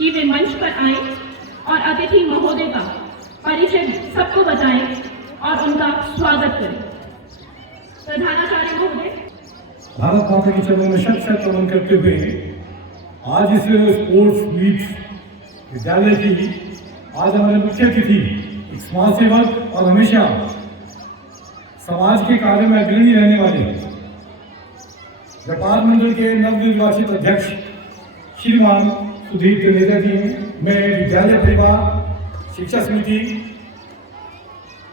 कि वे मंच पर आए और अतिथि महोदय का परिचय सबको बताएं और उनका स्वागत करें। प्रधानाचार्य महोदय। भारत माता के चरणों में शत शत नमन करते हुए आज इस स्पोर्ट्स मीट विद्यालय की आज हमारे मुख्य अतिथि एक समाज सेवक और हमेशा समाज के कार्य में अग्रणी रहने वाले व्यापार मंडल के नवनिर्वाचित अध्यक्ष श्रीमान सुधीर त्रिवेदी जी हैं। मैं विद्यालय परिवार शिक्षा समिति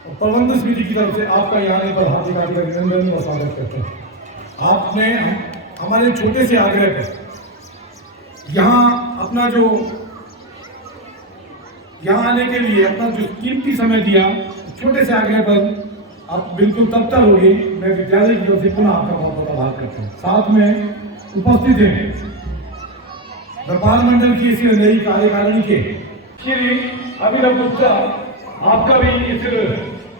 और प्रबंधन समिति की तरफ से आपका यहाँ आने पर हार्दिक हार्दिक अभिनंदन और स्वागत करते हैं। आपने हमारे छोटे से आग्रह पर यहाँ अपना जो यहाँ आने के लिए अपना जो कीमती समय दिया, छोटे से आग्रह पर आप बिल्कुल तत्पर हो गए। मैं विद्यालय की ओर से पुनः आपका बहुत बहुत आभार करता हूँ। साथ में उपस्थित हैं व्यापार मंडल की इस नई कार्यकारिणी के श्री अभिनव गुप्ता, आपका भी इस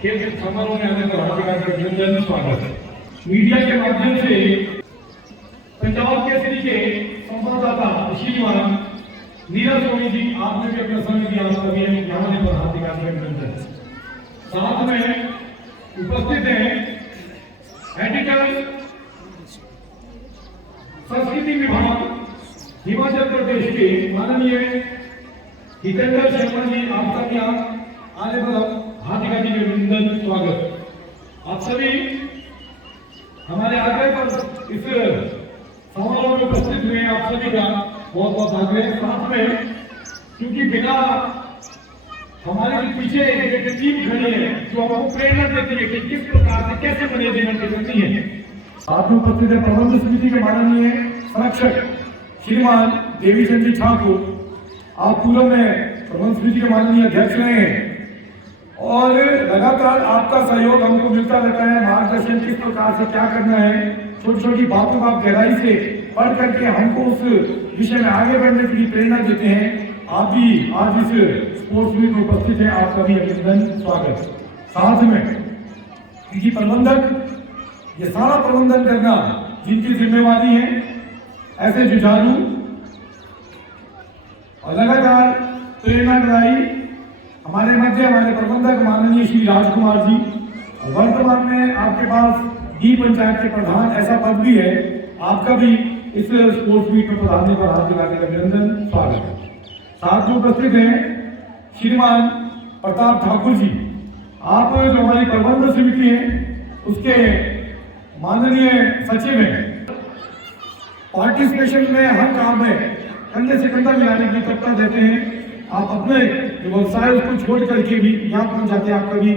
खेल के समारोह में आने पर हार्दिक हार्दिक अभिनंदन स्वागत। मीडिया के माध्यम से पंजाब केसरी के संवाददाता श्रीमान नीरज सोनी जी, आपने भी अपना समय दिया, आपका भी यहाँ आने पर हार्दिक हार्दिक अभिनंदन। साथ में उपस्थित हैं एडिटर संस्कृति विभाग हिमाचल प्रदेश के माननीय हितेंद्र शर्मा जी, आपका भी आने पर हार्दिक हार्दिक अभिनंदन स्वागत। आप सभी हमारे आग्रह पर इस समारोह में उपस्थित हुए, आप सभी का बहुत बहुत आग्रह। साथ में क्योंकि बिना हमारे जो पीछे एक टीम खड़ी है जो आपको प्रेरणा देती है कि किस प्रकार से कैसे बने जीवन की करनी है। साथ में उपस्थित है प्रबंधन समिति के माननीय संरक्षक श्रीमान देवी चंद जी ठाकुर, आप पूर्व में प्रबंधन समिति के माननीय अध्यक्ष रहे हैं और लगातार आपका सहयोग हमको मिलता रहता है। मार्गदर्शन किस प्रकार से क्या करना है, छोटी छोटी बातों को आप गहराई से पढ़ करके हमको उस विषय में आगे बढ़ने के लिए प्रेरणा देते हैं। आप भी आज इस स्पोर्ट्स मीट में उपस्थित हैं, आपका भी अभिनंदन स्वागत। साथ में क्योंकि प्रबंधक ये सारा प्रबंधन करना जिनकी जिम्मेवारी है, ऐसे जुझारू और लगातार प्रेरणा कराई हमारे मध्य हमारे प्रबंधक माननीय श्री राजकुमार जी, वर्तमान में आपके पास डी पंचायत के प्रधान ऐसा पद भी है। आपका भी इस स्पोर्ट्स मीट में पधारने पर हार्दिक हार्दिक अभिनंदन स्वागत है। साथ में उपस्थित हैं श्रीमान प्रताप ठाकुर जी, आप जो हमारी प्रबंधन समिति है उसके माननीय सचिव हैं। पार्टिसिपेशन में हर काम में कंधे से कंधा मिलाने की तत्परता देते हैं। आप अपने जो व्यवसाय उसको छोड़ करके भी यहाँ पहुंच जाते हैं, आपका भी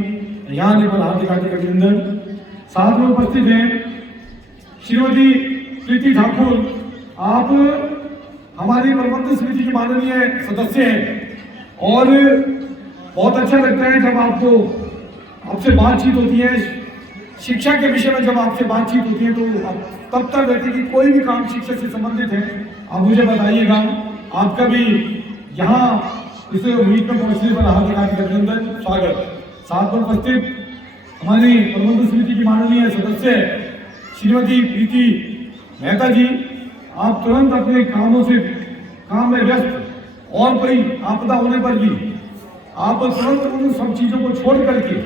यहाँ आने पर हार्दिक हार्दिक अभिनंदन। साथ में उपस्थित हैं श्रीमती प्रीति ठाकुर, आप हमारी प्रबंधन समिति के माननीय सदस्य हैं और बहुत अच्छा लगता है जब आपसे बातचीत होती है, शिक्षा के विषय में जब आपसे बातचीत होती है तो आप तब तक रहते हैं कि कोई भी काम शिक्षा से संबंधित है आप मुझे बताइएगा। आपका भी यहाँ इस मीट में पहुंचने पर हार्दिक हार्दिक अभिनंदन स्वागत। साथ में उपस्थित हमारी प्रबंधन समिति की माननीय सदस्य श्रीमती प्रीति मेहता जी, आप तुरंत अपने काम में व्यस्त और कोई आपदा होने पर भी आप तुरंत उन सब चीजों को छोड़ करके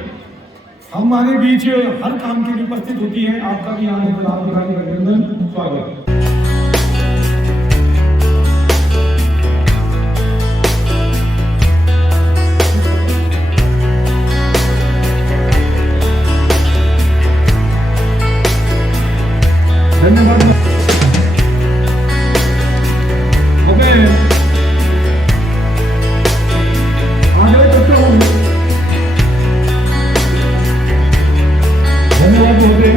हमारे बीच हर काम के लिए उपस्थित होती है। आपका भी आने पर हार्दिक हार्दिक अभिनंदन स्वागत। धन्यवाद। मैं आग्रह करता हूँ, धन्यवाद महोदय।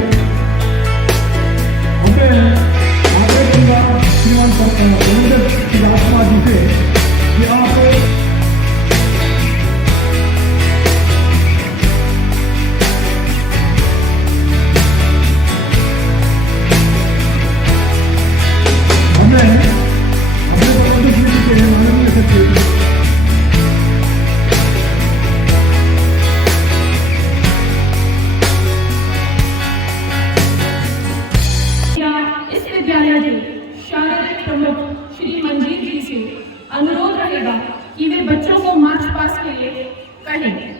हमें अनुरोध रहेगा कि वे बच्चों को मार्च पास्ट के लिए कहें।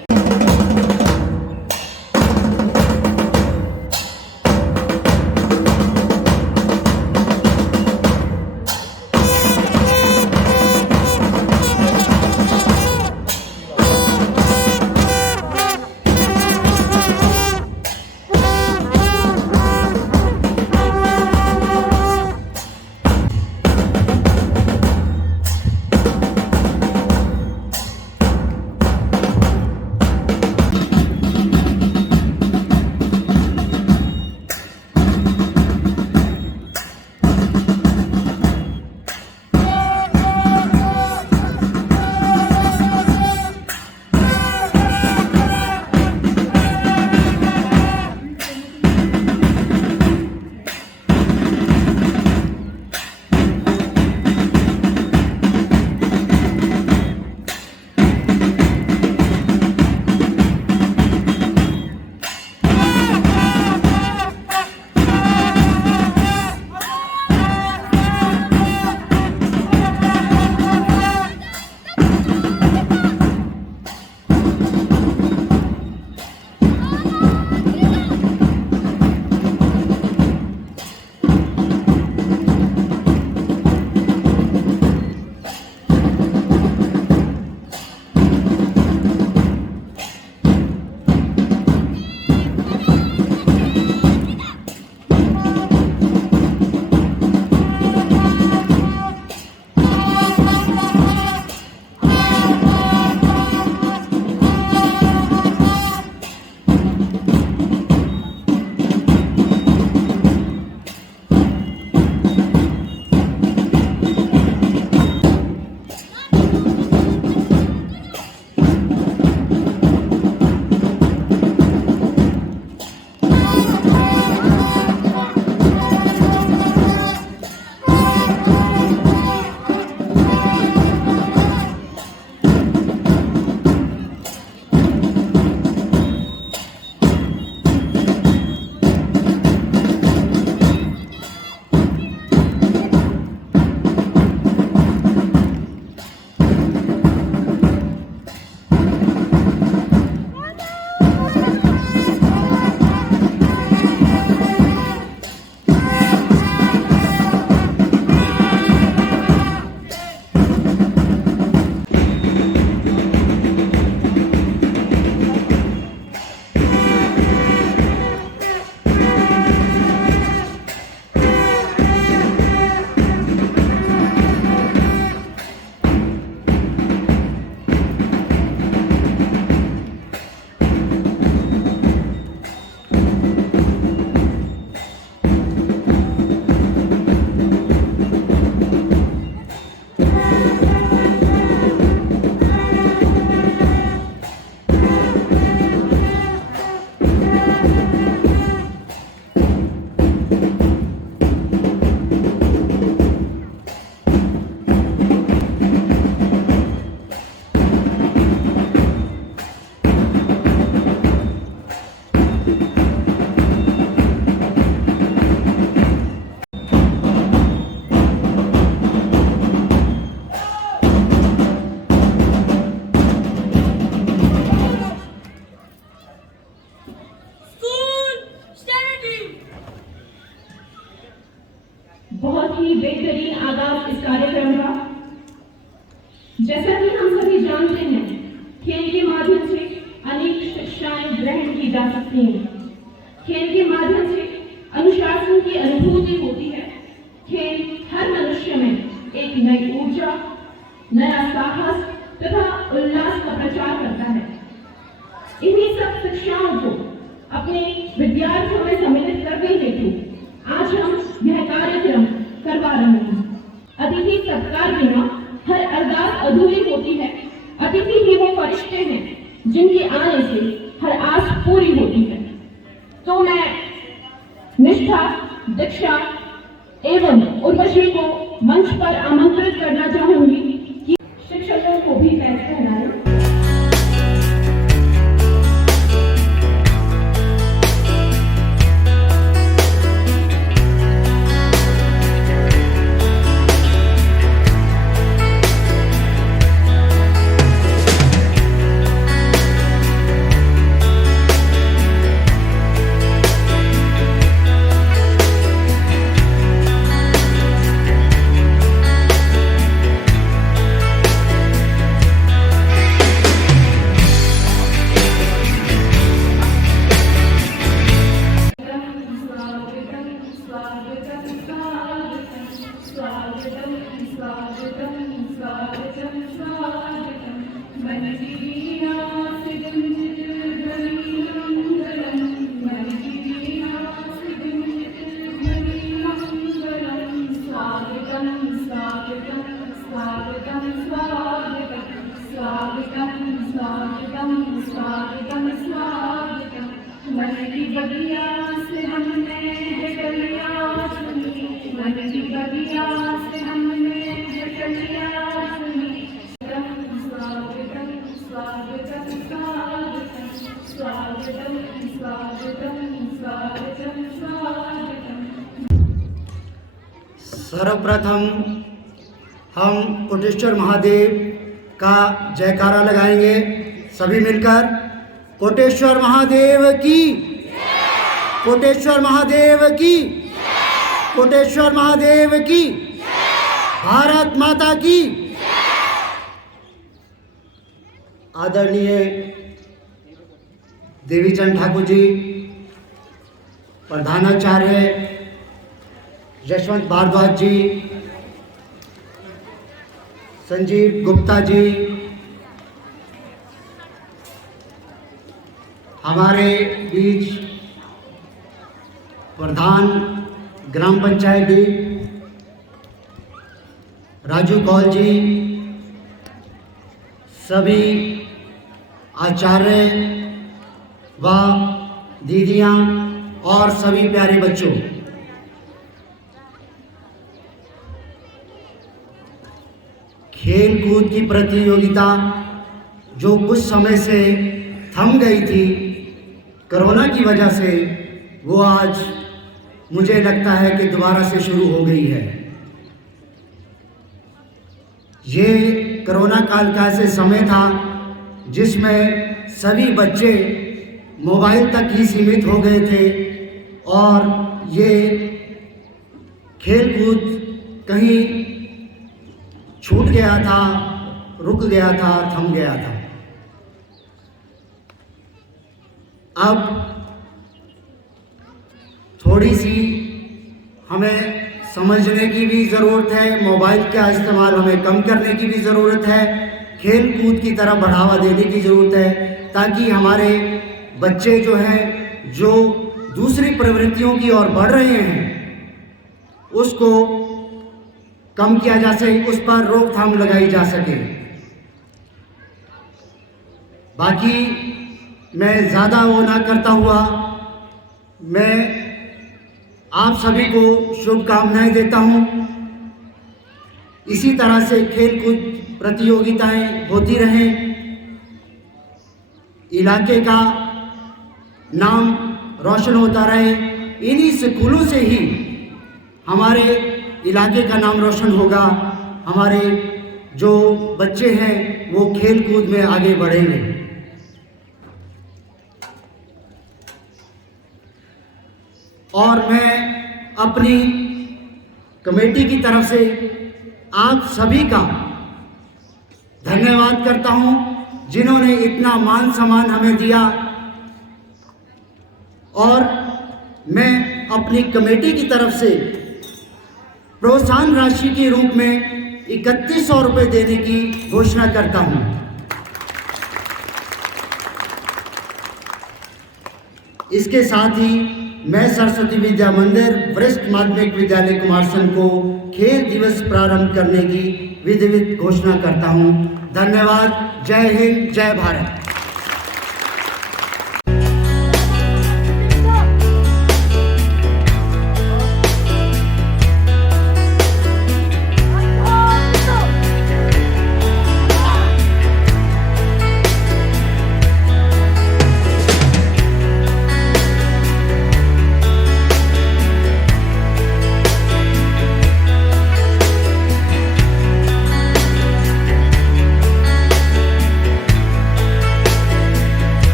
बहुत ही बेहतरीन आगाज इस कार्यक्रम का। जैसा कि हम सभी जानते हैं, खेल के माध्यम से अनेक शिक्षाएं ग्रहण की जा सकती हैं। खेल के माध्यम से अनुशासन की अनुभूति होती है। खेल हर मनुष्य में एक नई ऊर्जा, नया साहस तथा उल्लास का प्रचार करता है। इन्हीं सब शिक्षाओं को अपने विद्यार्थियों में सम्मिलित करने हेतु आज हम यह कार्यक्रम करवा रहे हैं। अतिथि सत्कार बिना हर अरदास अधूरी होती है। अतिथि ही वो फरिश्ते हैं जिनके आने से हर आस पूरी होती है। तो मैं निष्ठा, दीक्षा एवं उर्वशी को मंच पर आमंत्रित करना चाहूंगी कि शिक्षकों को भी पैर पहनाएं। बगिया से हमने है कलियां चुनी, मन की बगिया से हमने है कलियां चुनी। स्वागतम स्वागतम स्वागतम स्वागतम स्वागतम स्वागतम स्वागतम। सर्वप्रथम हम कोटेश्वर महादेव का जयकारा लगाएंगे सभी मिलकर। कोटेश्वर महादेव की, कोटेश्वर महादेव की, कोटेश्वर महादेव की, भारत माता की। आदरणीय देवीचंद ठाकुर जी, प्रधानाचार्य यशवंत भारद्वाज जी, संजीव गुप्ता जी, हमारे बीच प्रधान ग्राम पंचायत डी राजू कौल जी, सभी आचार्य व दीदियां और सभी प्यारे बच्चों, खेल कूद की प्रतियोगिता जो कुछ समय से थम गई थी कोरोना की वजह से, वो आज मुझे लगता है कि दोबारा से शुरू हो गई है। ये कोरोना काल का ऐसे समय था जिसमें सभी बच्चे मोबाइल तक ही सीमित हो गए थे और ये खेल कूद कहीं छूट गया था, रुक गया था, थम गया था। अब थोड़ी सी हमें समझने की भी ज़रूरत है, मोबाइल का इस्तेमाल हमें कम करने की भी ज़रूरत है, खेल कूद की तरफ बढ़ावा देने की ज़रूरत है, ताकि हमारे बच्चे जो हैं जो दूसरी प्रवृत्तियों की ओर बढ़ रहे हैं उसको कम किया जा सके, उस पर रोकथाम लगाई जा सके। बाकी मैं ज़्यादा वो ना करता हुआ मैं आप सभी को शुभकामनाएं देता हूं। इसी तरह से खेल कूद प्रतियोगिताएं होती रहें, इलाके का नाम रोशन होता रहे। इन्हीं स्कूलों से ही हमारे इलाके का नाम रोशन होगा, हमारे जो बच्चे हैं वो खेल कूद में आगे बढ़ेंगे। और मैं अपनी कमेटी की तरफ से आप सभी का धन्यवाद करता हूं, जिन्होंने इतना मान सम्मान हमें दिया। और मैं अपनी कमेटी की तरफ से प्रोत्साहन राशि के रूप में 3100 रुपये देने की घोषणा करता हूं। इसके साथ ही मैं सरस्वती विद्या मंदिर वरिष्ठ माध्यमिक विद्यालय कुमारसंड को खेल दिवस प्रारंभ करने की विधिवत घोषणा करता हूं। धन्यवाद। जय हिंद, जय भारत।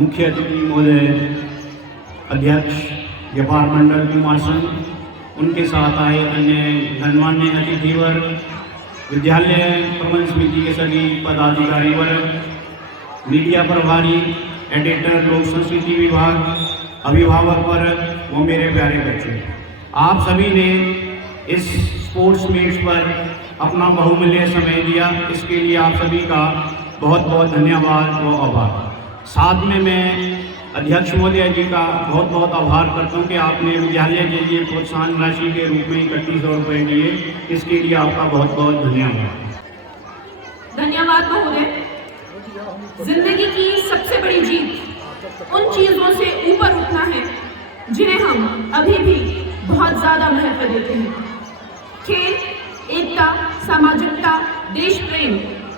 मुख्य अतिथि महोदय अध्यक्ष व्यापार मंडल कुमारसंड, उनके साथ आए अन्य गणमान्य अतिथिवर्ग, विद्यालय प्रबंध समिति के सभी पदाधिकारी वर्ग, मीडिया प्रभारी, एडिटर, लोक संस्कृति विभाग, अभिभावक वर्ग व मेरे प्यारे बच्चों, आप सभी ने इस स्पोर्ट्स मीट्स पर अपना बहुमूल्य समय दिया, इसके लिए आप सभी का बहुत बहुत धन्यवाद व आभार। साथ में मैं अध्यक्ष महोदय जी का बहुत बहुत आभार करता हूँ कि आपने विद्यालय के लिए प्रोत्साहन राशि के रूप में 3100 रुपये दिए, इसके लिए आपका बहुत बहुत धन्यवाद। धन्यवाद महोदय। जिंदगी की सबसे बड़ी जीत उन चीजों से ऊपर उठना है जिन्हें हम अभी भी बहुत ज्यादा महत्व देते हैं। खेल एकता, सामाजिकता, देश प्रेम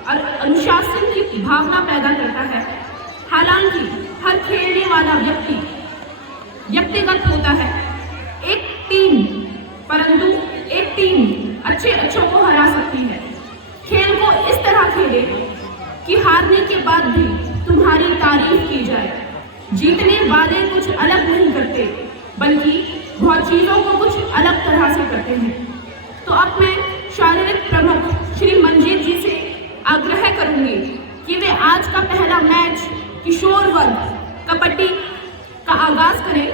और अनुशासन की भावना पैदा करता है। हालांकि हर खेलने वाला व्यक्तिगत होता है, एक टीम, परंतु एक टीम अच्छों को हरा सकती है। खेल को इस तरह खेले कि हारने के बाद भी तुम्हारी तारीफ की जाए। जीतने वाले कुछ अलग नहीं करते, बल्कि बहुत चीजों को कुछ अलग तरह से करते हैं। तो अब मैं शारीरिक प्रमुख श्री मंजीत जी से आग्रह करूंगी कि वे आज का पहला मैच किशोर वर्ग कबड्डी का आगाज करें।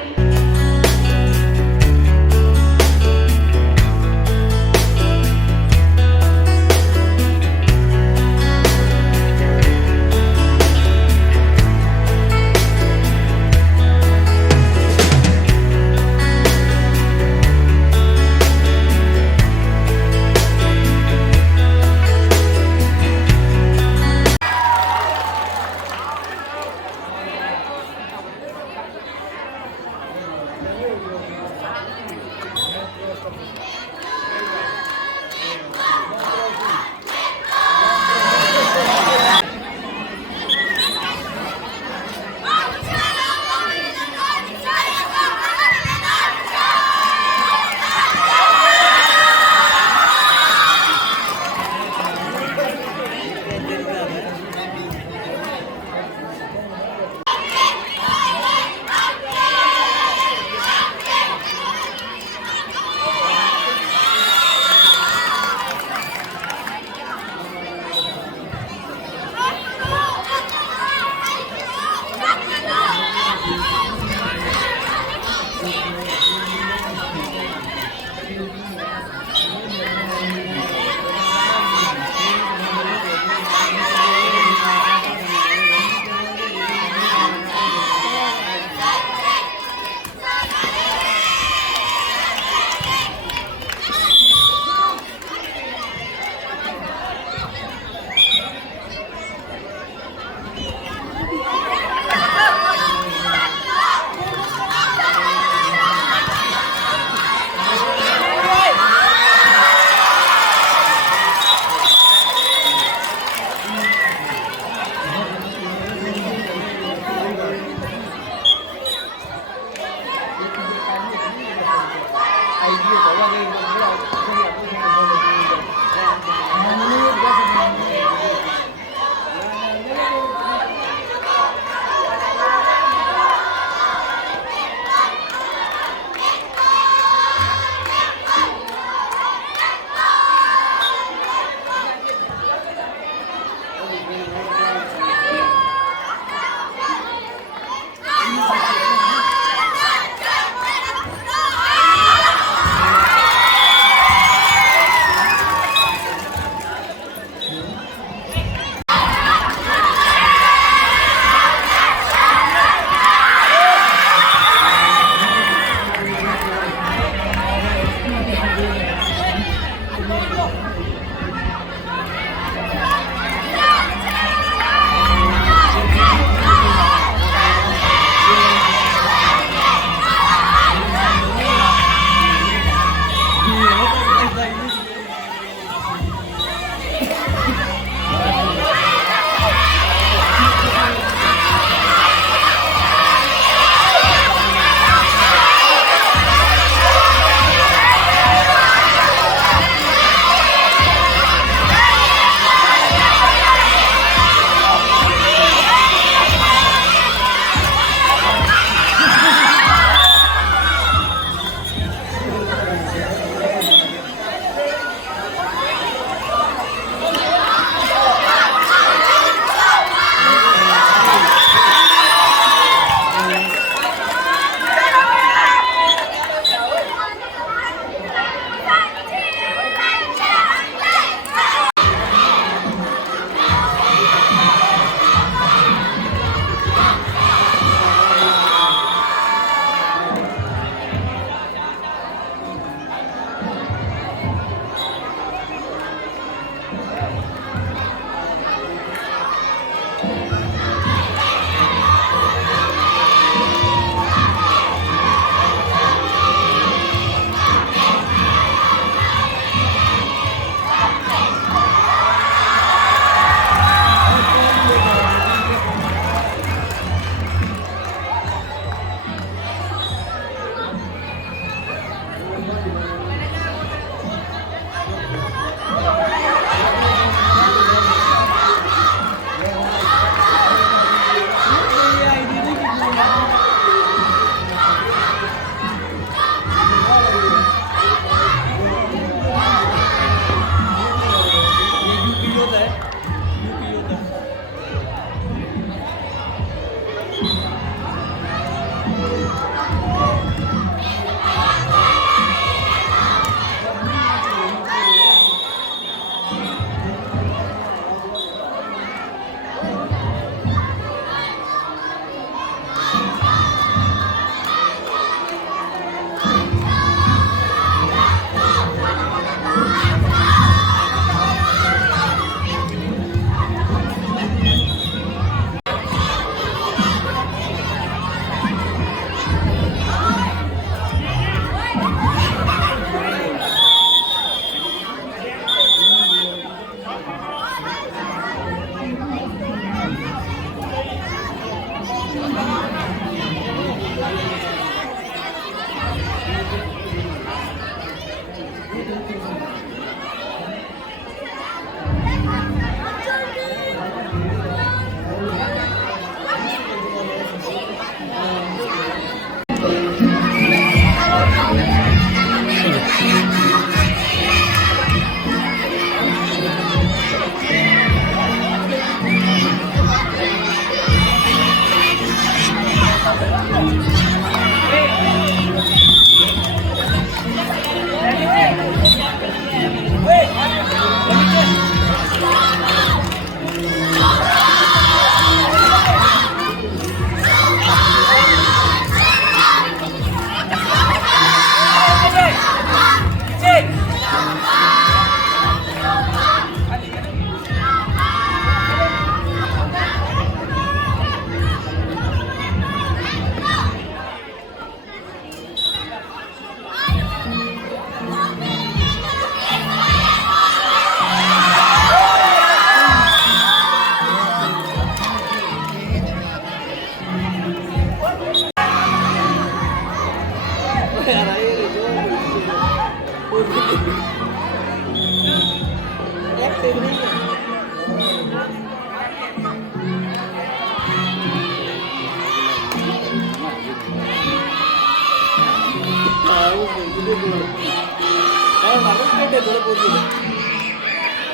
और मालूम कैसे थोड़े बोल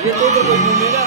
ये तो कोई घूमेगा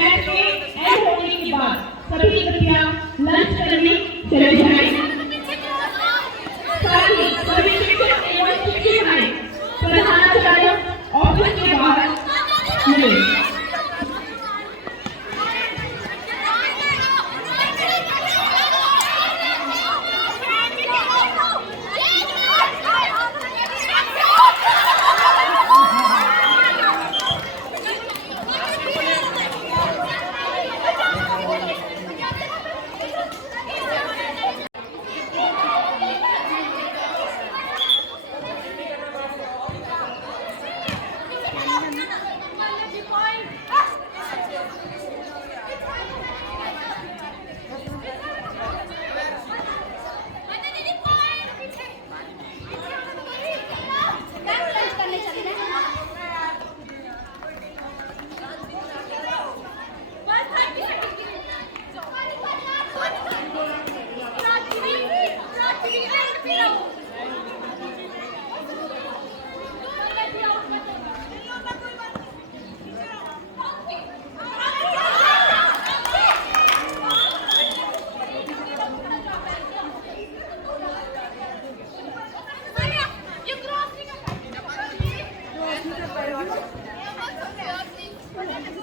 मैच के एंड होने के बाद सभी कृपया लंच करने चले जाएं। साथ ही सभी शिक्षक एवं शिक्षिकाएं प्रधानाचार्य ऑफिस के बाहर मिले।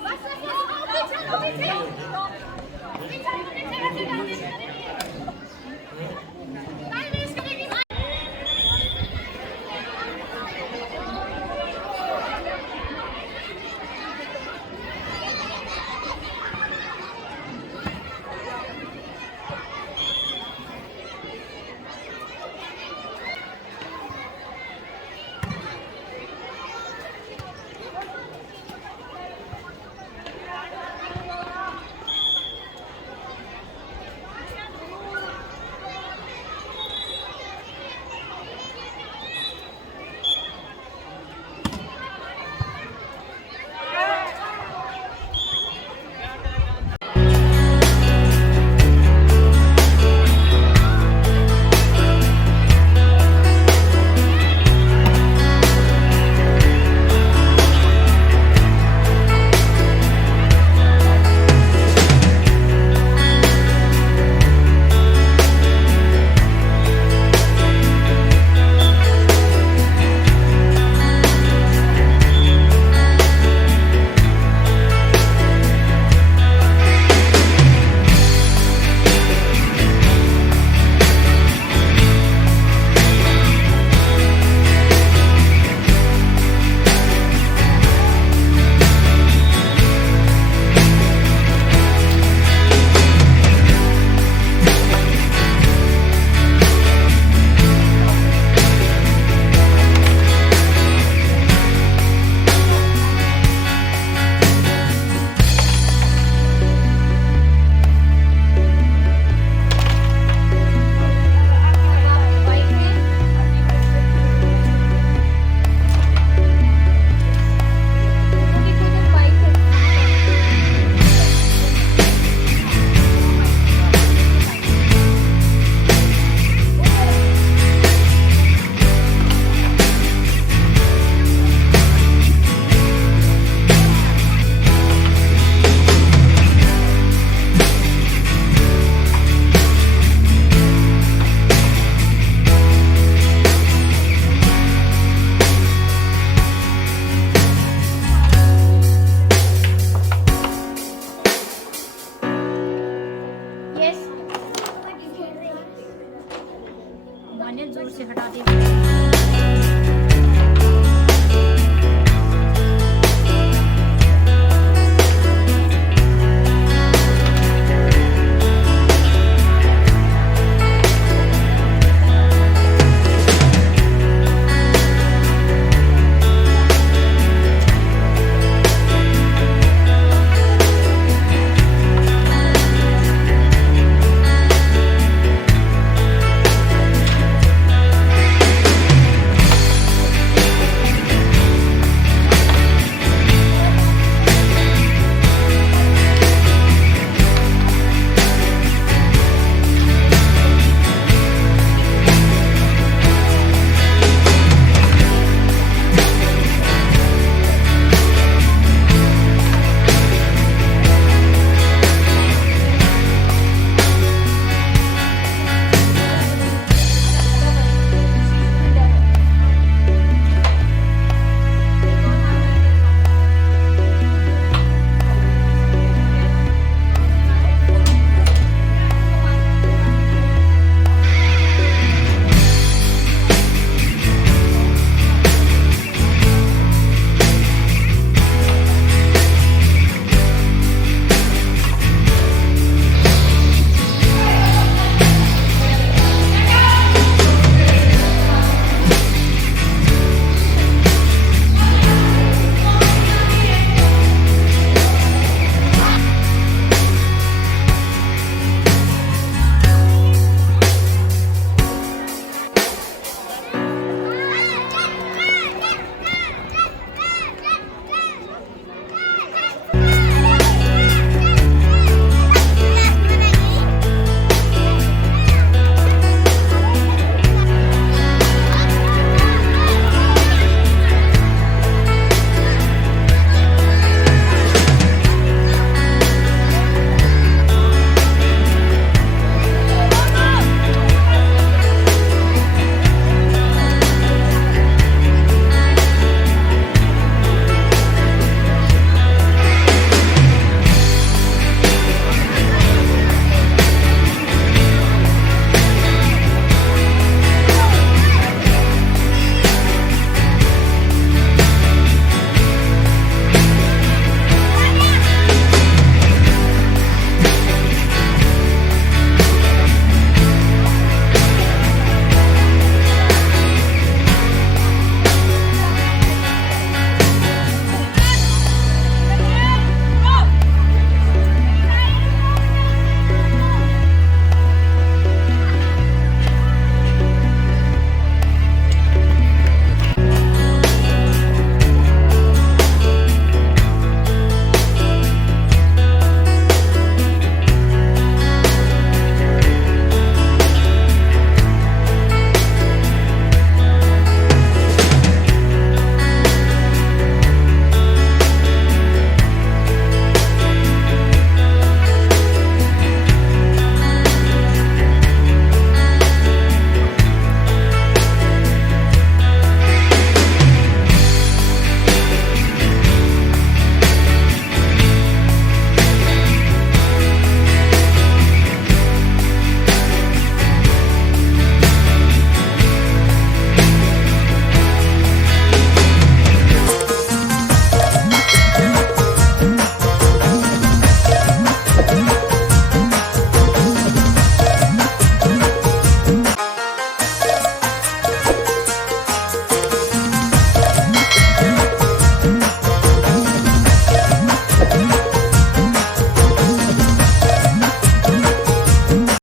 Basta,